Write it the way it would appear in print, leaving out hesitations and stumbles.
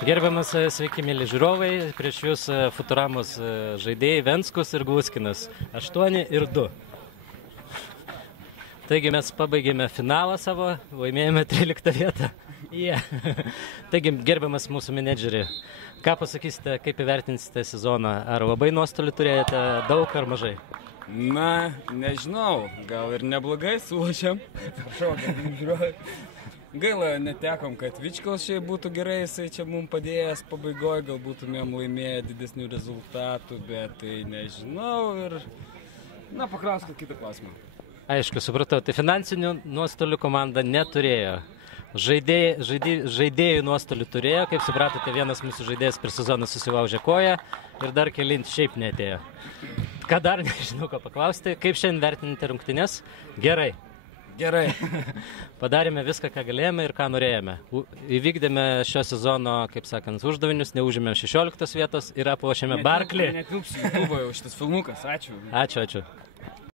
Gerbiamas sveiki, mėly žiūrovai, prieš jūs Futuramos žaidėjai Venskus ir Gluskinas. 8 ir 2. Taigi mes pabaigėme finalą savo, laimėjome 13 vietą. Yeah. Taigi, gerbiamas mūsų menedžerį, ką pasakysite, kaip įvertinsite sezoną? Ar labai nuostolių turėjote, daug ar mažai? Na, nežinau, gal ir neblogai sulošėm. Gaila, netekom, kad Vičkaus šiai būtų gerai, jisai čia mums padėjęs pabaigoje, gal būtumėm laimėję didesnių rezultatų, bet tai nežinau ir... Na, paklauskit kitą klausimą. Aišku, supratau, tai finansinių nuostolių komanda neturėjo. Žaidėjų nuostolių turėjo, kaip supratote, vienas mūsų žaidėjas per sezoną susilaužė koją ir dar kelint šiaip neatėjo. Ką dar nežinau, ką paklausti, kaip šiandien vertinate rungtynes? Gerai. Gerai. Padarėme viską, ką galėjome ir ką norėjome. Įvykdėme šio sezono, kaip sakant, uždavinius, neužėmėm 16 vietos ir aplošėme Barklį. Netilpsiu, buvo jau šitas filmukas, ačiū. Ačiū.